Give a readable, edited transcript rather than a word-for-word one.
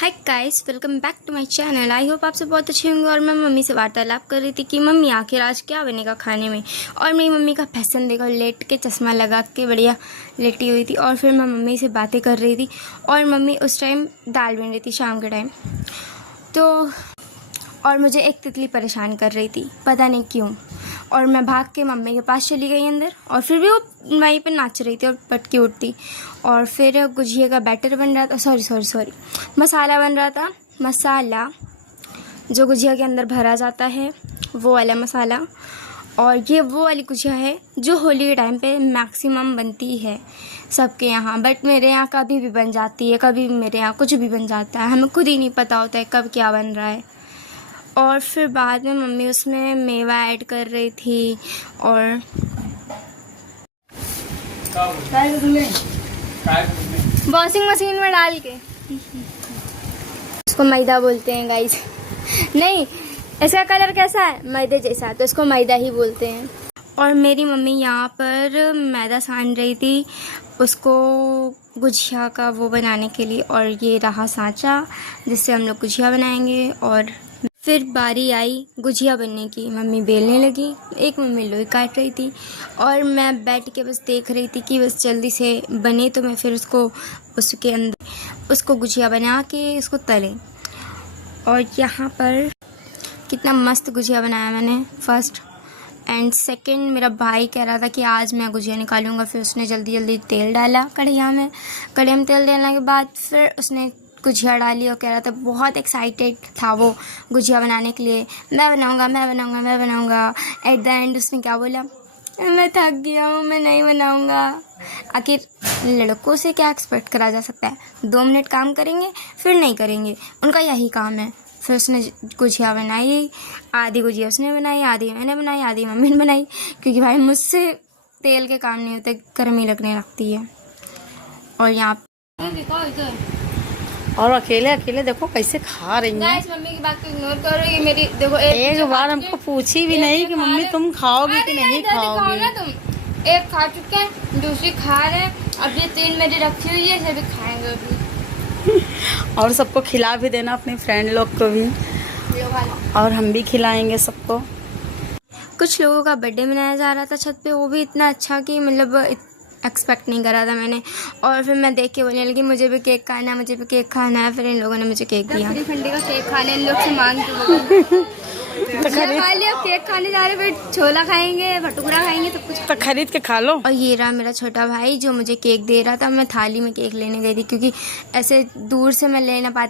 Hi guys, welcome back to my channel. I hope आप सब बहुत अच्छे होंगे। और मैं मम्मी से वार्तालाप कर रही थी कि मम्मी आखिर आज क्या बनेगा खाने में। और मेरी मम्मी का फैशन देखो, लेट के चश्मा लगा के बढ़िया लेटी हुई थी। और फिर मैं मम्मी से बातें कर रही थी और मम्मी उस टाइम दाल बन रही थी शाम के टाइम। तो और मुझे एक तितली परेशान कर रही थी, पता नहीं क्यों। और मैं भाग के मम्मी के पास चली गई अंदर, और फिर भी वो वहीं पे नाच रही थी और पटकी उठती। और फिर गुजिया का बैटर बन रहा था, सॉरी मसाला बन रहा था। मसाला जो गुजिया के अंदर भरा जाता है, वो वाला मसाला। और ये वो वाली गुजिया है जो होली के टाइम पे मैक्सिमम बनती है सबके यहाँ, बट मेरे यहाँ कभी भी बन जाती है, कभी भी मेरे यहाँ कुछ भी बन जाता है, हमें खुद ही नहीं पता होता है कब क्या बन रहा है। और फिर बाद में मम्मी उसमें मेवा ऐड कर रही थी और वॉशिंग मशीन में डाल के, इसको मैदा बोलते हैं गाइस। नहीं, इसका कलर कैसा है, मैदे जैसा, तो इसको मैदा ही बोलते हैं। और मेरी मम्मी यहाँ पर मैदा सान रही थी उसको गुजिया का वो बनाने के लिए। और ये रहा सांचा जिससे हम लोग गुजिया बनाएंगे। और फिर बारी आई गुजिया बनने की, मम्मी बेलने लगी, एक मम्मी लोई काट रही थी और मैं बैठ के बस देख रही थी कि बस जल्दी से बने तो मैं फिर उसके अंदर उसको गुजिया बना के उसको तलें। और यहाँ पर कितना मस्त गुजिया बनाया मैंने फर्स्ट एंड सेकंड। मेरा भाई कह रहा था कि आज मैं गुजिया निकालूंगा, फिर उसने जल्दी तेल डाला कढ़ाई में तेल डालने के बाद फिर उसने गुजिया डाली और कह रहा था, बहुत एक्साइटेड था वो गुजिया बनाने के लिए, मैं बनाऊंगा। एट द एंड उसने क्या बोला, मैं थक गया हूँ, मैं नहीं बनाऊंगा। आखिर लड़कों से क्या एक्सपेक्ट करा जा सकता है, 2 मिनट काम करेंगे फिर नहीं करेंगे, उनका यही काम है। फिर उसने गुजिया बनाई, आधी गुजिया उसने बनाई, आधी मैंने बनाई, आधी मम्मी ने बनाई, क्योंकि भाई मुझसे तेल के काम नहीं होते, गर्मी लगने लगती है। और यहाँ और अकेले देखो कैसे खा रही हैं। गाइस, मम्मी की बात को इग्नोर करो। ये मेरी देखो, एक बार हमको पूछी भी नहीं कि मम्मी तुम खाओगी कि नहीं खाओगी। तुम एक खा चुके हैं, दूसरी खा रहे हैं, अब ये 3 मेरी रखी हुई है, सभी खाएंगे अभी। और सबको खिला भी देना, अपने फ्रेंड लोग को भी, और हम भी खिलाएंगे सबको। कुछ लोगों का बर्थडे मनाया जा रहा था छत पे, वो भी इतना अच्छा कि मतलब एक्सपेक्ट नहीं करा था मैंने। और फिर मैं देख के बोलने लगी, मुझे भी केक खाना है, मुझे भी केक खाना है। फिर इन लोगों ने मुझे केक दिया, ठंडी का केक खाने इन लोग से मांग केक खाने जा रहे, फिर छोला खाएंगे, भटूरा खाएंगे, सब कुछ तो खरीद के खा लो। और ये रहा मेरा छोटा भाई जो मुझे केक दे रहा था। मैं थाली में केक लेने गई थी क्योंकि ऐसे दूर से मैं ले ना पाती।